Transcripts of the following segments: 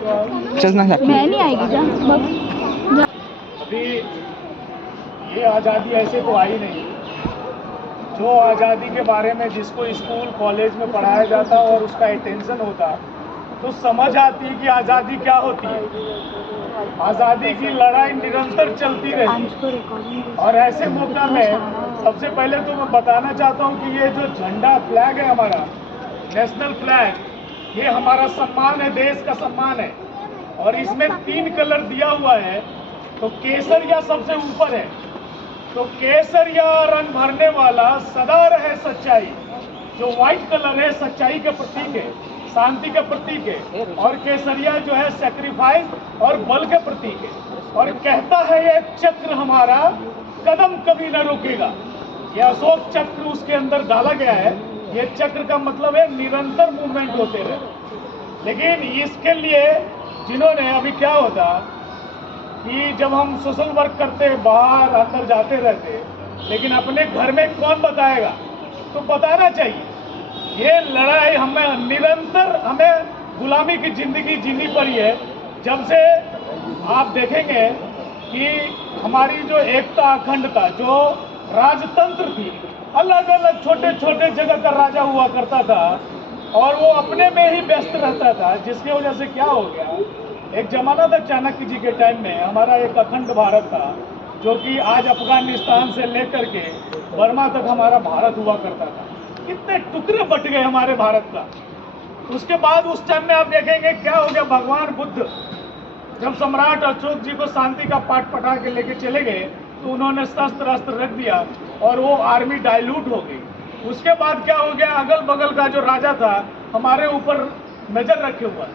मैं नहीं आएगी जा। अभी ये आज़ादी ऐसे तो आई नहीं। जो आज़ादी के बारे में जिसको स्कूल कॉलेज में पढ़ाया जाता और उसका अटेंशन होता तो समझ आती कि आज़ादी क्या होती है। आज़ादी की लड़ाई निरंतर चलती रही और ऐसे मौका में सबसे पहले तो मैं बताना चाहता हूँ कि ये जो झंडा फ्लैग है हमारा नेशनल फ्लैग, ये हमारा सम्मान है, देश का सम्मान है। और इसमें 3 कलर दिया हुआ है। तो केसरिया सबसे ऊपर है। तो केसरिया रंग भरने वाला सदा रहे सच्चाई। जो व्हाइट कलर है सच्चाई का प्रतीक है, शांति का प्रतीक है। और केसरिया जो है सैक्रिफाइस और बल के प्रतीक है। और कहता है ये चक्र हमारा कदम कभी न रुकेगा। ये अशोक चक्र उसके अंदर डाला गया है। ये चक्र का मतलब है निरंतर मूवमेंट होते रहे। लेकिन इसके लिए जिन्होंने अभी क्या होता कि जब हम सोशल वर्क करते बाहर अंदर जाते रहते, लेकिन अपने घर में कौन बताएगा? तो बताना चाहिए। ये लड़ाई हमें निरंतर हमें गुलामी की जिंदगी जीनी पड़ी है। जब से आप देखेंगे कि हमारी जो एकता अखंडता जो राजतंत्र थी, अलग अलग छोटे छोटे जगह का राजा हुआ करता था और वो अपने में ही व्यस्त रहता था, जिसकी वजह से क्या हो गया, एक जमाना था चाणक्य जी के टाइम में हमारा एक अखंड भारत था, जो कि आज अफगानिस्तान से लेकर के बर्मा तक हमारा भारत हुआ करता था। कितने टुकड़े बट गए हमारे भारत का। उसके बाद उस टाइम में आप देखेंगे क्या हो गया, भगवान बुद्ध जब सम्राट अशोक जी को शांति का पाठ पढ़ा के लेके चले गए तो उन्होंने शस्त्र अस्त्र रख दिया और वो आर्मी डाइल्यूट हो गई। उसके बाद क्या हो गया, अगल बगल का जो राजा था हमारे ऊपर नजर रखे हुआ,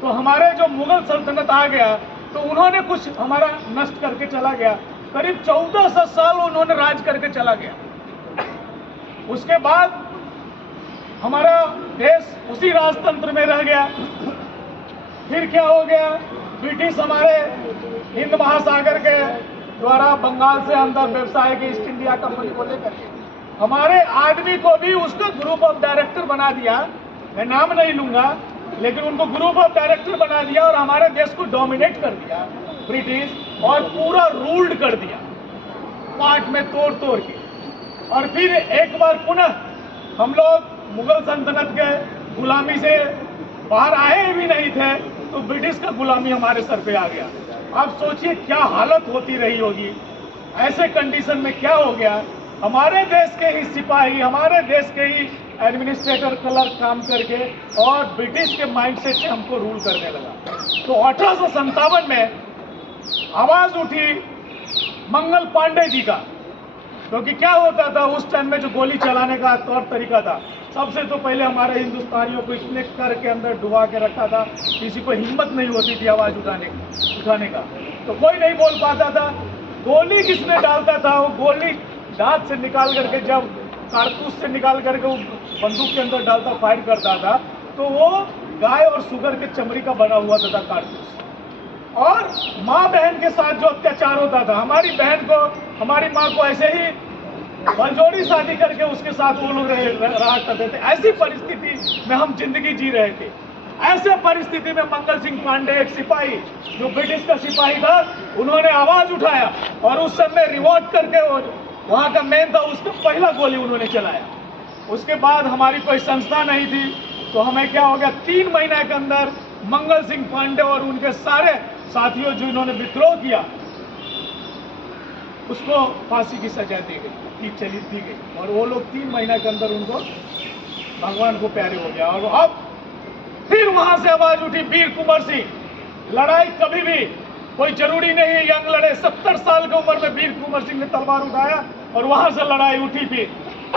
तो हमारे जो मुगल सल्तनत आ गया तो उन्होंने कुछ हमारा नष्ट करके चला गया। करीब 1400 साल उन्होंने राज करके चला गया। उसके बाद हमारा देश उसी राजतंत्र में रह गया। फिर क्या हो गया, ब्रिटिश हमारे हिंद महासागर के द्वारा बंगाल से अंदर व्यवसाय की ईस्ट इंडिया कंपनी को लेकर के हमारे आदमी को भी उसका ग्रुप ऑफ डायरेक्टर बना दिया। मैं नाम नहीं लूंगा, लेकिन उनको ग्रुप ऑफ डायरेक्टर बना दिया और हमारे देश को डोमिनेट कर दिया ब्रिटिश और पूरा रूल्ड कर दिया पार्ट में तोड़ तोड़ के। और फिर एक बार पुनः हम लोग मुगल सल्तनत के गुलामी से बाहर आए भी नहीं थे तो ब्रिटिश का गुलामी हमारे सर पे आ गया। आप सोचिए क्या हालत होती रही होगी। ऐसे कंडीशन में क्या हो गया, हमारे देश के ही सिपाही, हमारे देश के ही एडमिनिस्ट्रेटर क्लर्क काम करके और ब्रिटिश के माइंडसेट से हमको रूल करने लगा। तो 1857 में आवाज उठी मंगल पांडे जी का, क्योंकि क्या होता था उस टाइम में जो गोली चलाने का तौर तरीका था, सबसे तो पहले हमारे हिंदुस्तानियों को इसने कर के अंदर डुबा के रखा था। किसी को हिम्मत नहीं होती थी आवाज उठाने का, तो कोई नहीं बोल पाता था। गोली किसने डालता था, वो गोली दांत से निकाल करके जब कारतूस से निकाल करके वो बंदूक के अंदर डालता फायर करता था तो वो गाय और सुगर के चमड़ी का बना हुआ था कारतूस। और माँ बहन के साथ जो अत्याचार होता था, हमारी बहन को हमारी माँ को ऐसे ही बलजोड़ी शादी करके उसके साथ वो लोग रहा करते थे। ऐसी परिस्थिति में हम जिंदगी जी रहे थे। ऐसे परिस्थिति में मंगल सिंह पांडे एक सिपाही जो ब्रिटिश का सिपाही था, उन्होंने आवाज उठाया और उस समय रिवॉर्ड करके वहां का मेन था, उसको पहला गोली उन्होंने चलाया। उसके बाद हमारी कोई संस्था नहीं थी तो हमें क्या हो गया, 3 महीने के अंदर मंगल सिंह पांडे और उनके सारे साथियों जो इन्होंने विद्रोह किया उसको फांसी की सजा दी गई, चली दी गई। और वो लोग 3 महीने के अंदर उनको भगवान को प्यारे हो गया। और अब फिर वहां से आवाज उठी वीर कुंवर सिंह, लड़ाई कभी भी कोई जरूरी नहीं है यंग लड़े। 70 साल की उम्र में वीर कुंवर सिंह ने तलवार उठाया और वहां से लड़ाई उठी फिर,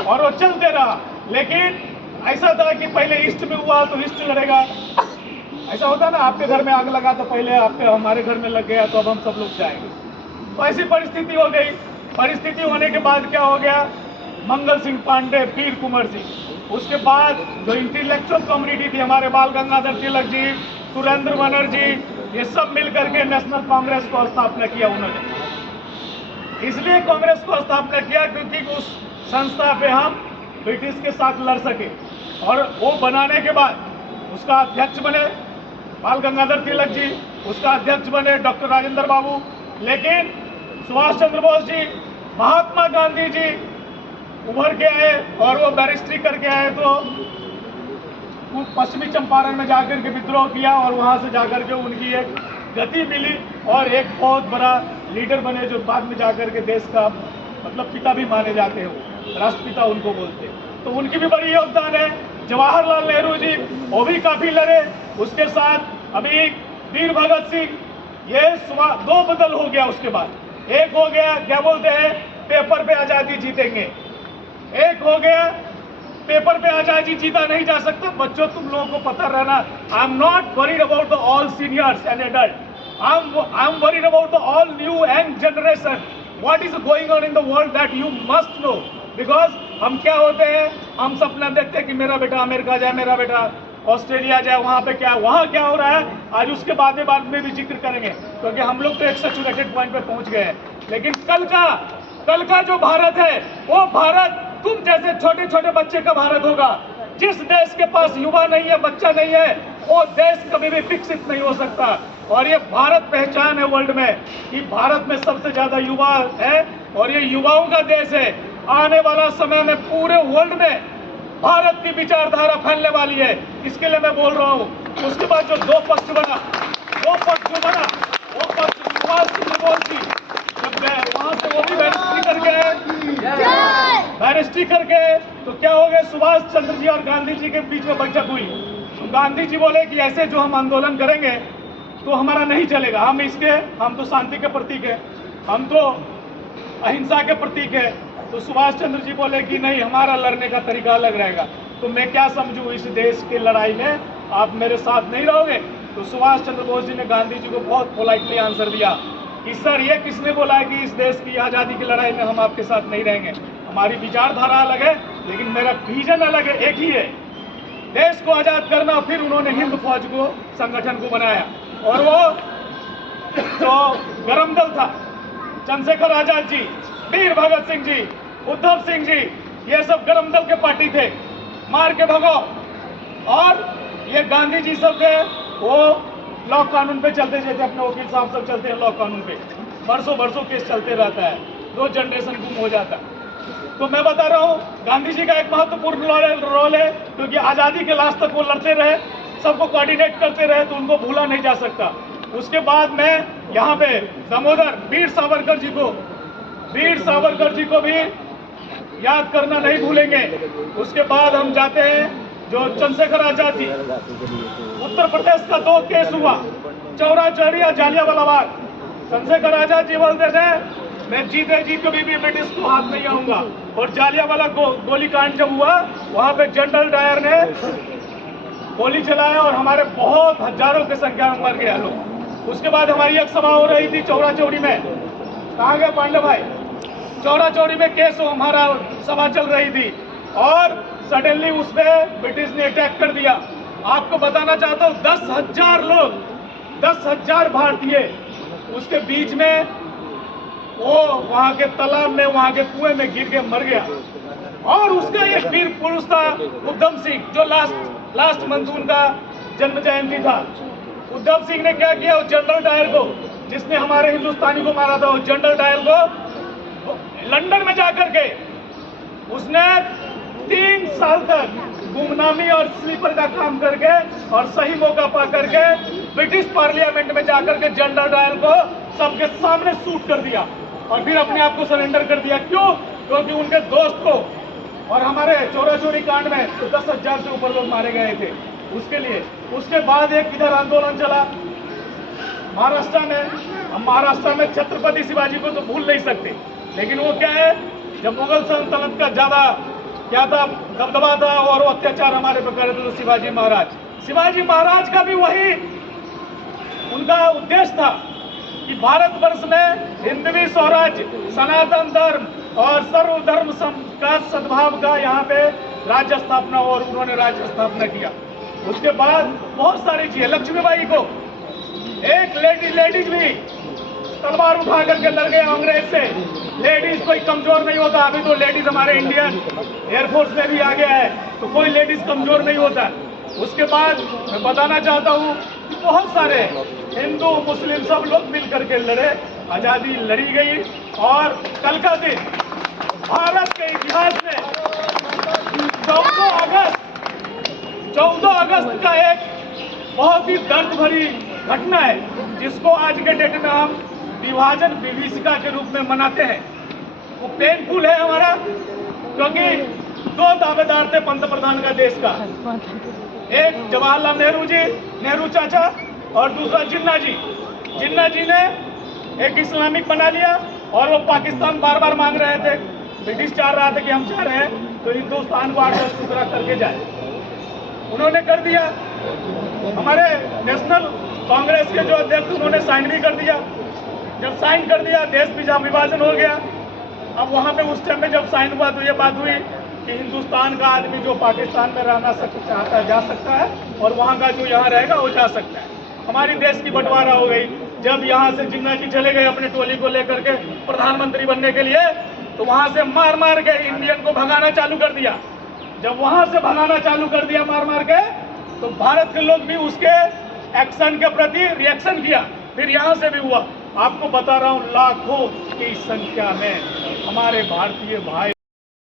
और वो चलते रहा। लेकिन ऐसा था कि पहले ईस्ट में हुआ तो ईस्ट लड़ेगा। ऐसा होता ना, आपके घर में आग लगा तो पहले आपके हमारे घर में लग गया तो अब हम सब लोग जाएंगे। तो ऐसी परिस्थिति हो गई। परिस्थिति होने के बाद क्या हो गया, मंगल सिंह पांडे, वीर कुंवर सिंह, उसके बाद जो इंटेलेक्चुअल कम्युनिटी थी, हमारे बाल गंगाधर तिलक जी, सुरेंद्र बनर्जी, ये सब मिलकर के नेशनल कांग्रेस को स्थापना किया उन्होंने। इसलिए कांग्रेस को स्थापना किया क्योंकि उस संस्था पे हम ब्रिटिश के साथ लड़ सके। और वो बनाने के बाद उसका अध्यक्ष बने बाल गंगाधर तिलक जी, उसका अध्यक्ष बने डॉक्टर राजेंद्र बाबू। लेकिन सुभाष चंद्र बोस जी, महात्मा गांधी जी उभर के आए और वो बैरिस्ट्री करके आए, तो वो पश्चिमी चंपारण में जाकर के विद्रोह किया और वहां से जाकर के उनकी एक गति मिली और एक बहुत बड़ा लीडर बने, जो बाद में जाकर के देश का मतलब पिता भी माने जाते हैं, राष्ट्रपिता उनको बोलते हैं। तो उनकी भी बड़ी योगदान है। जवाहरलाल नेहरू जी, वो भी काफी लड़े। उसके साथ अभी वीर भगत सिंह, ये दो बदल हो गया। उसके बाद एक हो गया, क्या बोलते हैं, पेपर पे आजादी जीतेंगे। एक हो गया, पेपर पे आजादी जीता नहीं जा सकता। बच्चों, तुम लोगों को पता रहना, I am not worried about the all seniors and adult, I am worried about the all new young generation, what is going on in the world that you must know. Because हम क्या होते हैं, हम सपना देखते हैं कि मेरा बेटा अमेरिका जाए, मेरा बेटा ऑस्ट्रेलिया जाए, वहां पे वहां क्या हो रहा है, आज उसके बाद में भी जिक्र करेंगे, क्योंकि हम लोग तो एक सैचुरेटेड पॉइंट पे पहुंच गए हैं। लेकिन कल का जो भारत है, वो भारत तुम जैसे छोटे छोटे बच्चे का भारत होगा। जिस देश के पास युवा नहीं है, बच्चा नहीं है, वो देश कभी भी विकसित नहीं हो सकता। और ये भारत पहचान है वर्ल्ड में कि भारत में सबसे ज्यादा युवा है और ये युवाओं का देश है। आने वाला समय में पूरे वर्ल्ड में भारत की विचारधारा फैलने वाली है, इसके लिए मैं बोल रहा हूँ। उसके बाद जो दो पक्ष जो बना, वो पक्ष सुभाष चंद्र बोस जी, जब गए वहां से वो भी बैरिस्ट्री करके, तो क्या हो गया, सुभाष चंद्र जी और गांधी जी के बीच में बैठक हुई। तो गांधी जी बोले कि ऐसे जो हम आंदोलन करेंगे तो हमारा नहीं चलेगा, हम तो शांति के प्रतीक है, हम तो अहिंसा के प्रतीक है। तो सुभाष चंद्र जी बोले कि नहीं, हमारा लड़ने का तरीका अलग रहेगा। तो मैं क्या समझूं, इस देश की लड़ाई में आप मेरे साथ नहीं रहोगे। तो सुभाष चंद्र बोस जी ने गांधी जी को बहुत पोलाइटली आंसर दिया कि सर, ये किसने बोला है कि इस देश की आज़ादी की लड़ाई में हम आपके साथ नहीं रहेंगे। हमारी विचारधारा अलग है, लेकिन मेरा विजन अलग है, एक ही है, देश को आजाद करना। फिर उन्होंने हिंद फौज को, संगठन को बनाया, और वो जो गरम दल था, चंद्रशेखर आजाद जी, वीर भगत सिंह जी, उद्धव सिंह जी, ये सब गरम दल के पार्टी थे, मार के भगो। और ये गांधी जी सब थे, वो लॉ कानून पे चलते, जैसे अपने वकील साहब सब चलते हैं लॉ कानून पे, बरसों केस चलते रहता है, 2 जनरेशन गुम हो जाता है। तो मैं बता रहा हूँ, गांधी जी का एक महत्वपूर्ण रोल है, क्योंकि आजादी के लास्ट तक वो लड़ते रहे, सबको कोऑर्डिनेट करते रहे, तो उनको भूला नहीं जा सकता। उसके बाद में यहाँ पे दामोदर वीर सावरकर जी को भी याद करना नहीं भूलेंगे। उसके बाद हम जाते हैं जो चंद्रशेखर आजाद जी, उत्तर प्रदेश का 2 केस हुआ, चौरा चौरी या जालियांवाला बाग। चंद्रशेखर आजाद जी बोलते थे, मैं जीते जी कभी भी ब्रिटिश को हाथ नहीं आऊंगा। और जालियांवाला गोलीकांड जब हुआ, वहां पे जनरल डायर ने गोली चलाया और हमारे बहुत हजारों की संख्या में मर गया लोग। उसके बाद हमारी एक सभा हो रही थी चौरा चौरी में, कहाँ गए पांडे भाई, चौरा चौरी में केस हमारा सभा चल रही थी और सडनली उसमें ब्रिटिश ने अटैक कर दिया। आपको बताना चाहता हूँ, 10,000 लोग, 10,000 भारतीय उसके बीच में, वो वहां के तालाब में, वहां के कुएं में गिर के मर गया। और उसका एक वीर पुरुष था उद्धव सिंह, जो लास्ट मंथ उनका जन्म जयंती था। उद्धव सिंह ने क्या किया, जनरल डायर को, जिसने हमारे हिंदुस्तानी को मारा था, उस जनरल डायर को लंदन में जाकर के उसने 3 साल तक गुमनामी और स्लीपर का काम करके और सही मौका पा करके ब्रिटिश पार्लियामेंट में जाकर के जनरल डायर को सबके सामने शूट कर दिया और फिर अपने आप को सरेंडर कर दिया। क्यों? क्योंकि उनके दोस्त को, और हमारे चौरा चोरी कांड में तो 10,000 से ऊपर लोग मारे गए थे उसके लिए। उसके बाद एक इधर आंदोलन चला महाराष्ट्र में। हम महाराष्ट्र में छत्रपति शिवाजी को तो भूल नहीं सकते, लेकिन वो क्या है, जब मुगल सल्तनत का ज्यादा क्या था, दबदबा था और वो अत्याचार हमारे पर कर रहे थे, तो शिवाजी महाराज का भी वही उनका उद्देश्य था कि भारतवर्ष में हिंदवी स्वराज्य, सनातन धर्म और सर्वधर्म का सद्भाव का यहाँ पे राज्य स्थापना, और उन्होंने राज्य स्थापना किया। उसके बाद बहुत सारी चीजें, लक्ष्मीबाई को, एक लेडीज भी तलवार उठा करके लड़ गए अंग्रेज से। लेडीज कोई कमजोर नहीं होता, अभी तो लेडीज हमारे इंडियन एयरफोर्स में भी आ गया है, तो कोई लेडीज कमजोर नहीं होता। उसके बाद मैं बताना चाहता हूँ बहुत सारे हिंदू मुस्लिम सब लोग मिलकर के लड़े, आज़ादी लड़ी गई। और कल का दिन भारत के इतिहास में 14 अगस्त का एक बहुत ही दर्द भरी घटना है, जिसको आज के डेट में हम विभाजन विभीषिका के रूप में मनाते हैं। वो पेनफुल है हमारा, क्योंकि 2 दावेदार थे पंत प्रधान का देश का, एक जवाहरलाल नेहरू जी, नेहरू चाचा, और दूसरा जिन्ना जी। जिन्ना जी ने एक इस्लामिक बना लिया और वो पाकिस्तान बार बार मांग रहे थे। ब्रिटिश चाह रहा था कि हम चाह रहे हैं तो हिंदुस्तान को 8-10 टुकड़ा करके जाए, उन्होंने कर दिया। हमारे नेशनल कांग्रेस के जो अध्यक्ष उन्होंने साइन भी कर दिया। जब साइन कर दिया देश विभाजन हो गया। अब वहाँ पे उस टाइम में जब साइन हुआ तो ये बात हुई कि हिंदुस्तान का आदमी जो पाकिस्तान में रहना चाहता है जा सकता है, और वहाँ का जो यहाँ रहेगा वो जा सकता है। हमारी देश की बंटवारा हो गई। जब यहाँ से जिन्ना जी चले गए अपने टोली को लेकर के प्रधानमंत्री बनने के लिए, तो वहाँ से मार मार के इंडियन को भगाना चालू कर दिया। जब वहाँ से भगाना चालू कर दिया मार मार के, तो भारत के लोग भी उसके एक्शन के प्रति रिएक्शन किया। फिर यहाँ से भी हुआ। आपको बता रहा हूँ, लाखों की संख्या में हमारे भारतीय भाई